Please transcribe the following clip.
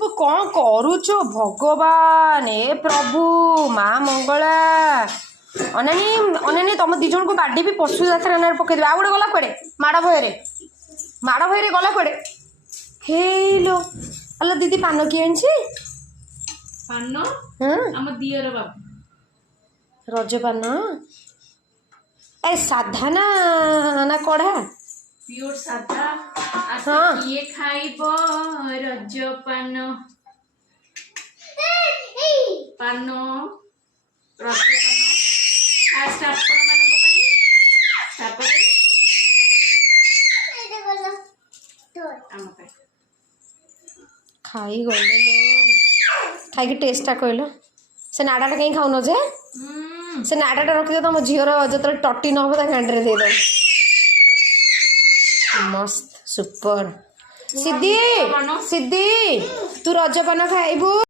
सब कौन करुचो भगवान ए प्रभु माँ मंगला अनानी अनानी तुम दी जन को बाडी भी पशु डाक्तर पकईदे आ गए गला कुआड़े माड़ भୟରେ गला कुआड़े हेलो अल्ला दीदी पान किए आनी पान आम दियर बाबू रज पान ए साधा ना कढ़ा प्योर साधा हाँ किए खाइब रज पान पान रज पान फास्ट आपण मानक पई तापर आम पई खाई गले लो खाई टेस्टा कहल से नाड़ाटा कहीं खाऊन जे से नाड़ाटा रखिद तुम झीर जो टटी न हो गांडे दे दो मस्त सुपर सिद्धि सिद्धि तू रजपान खाइबू।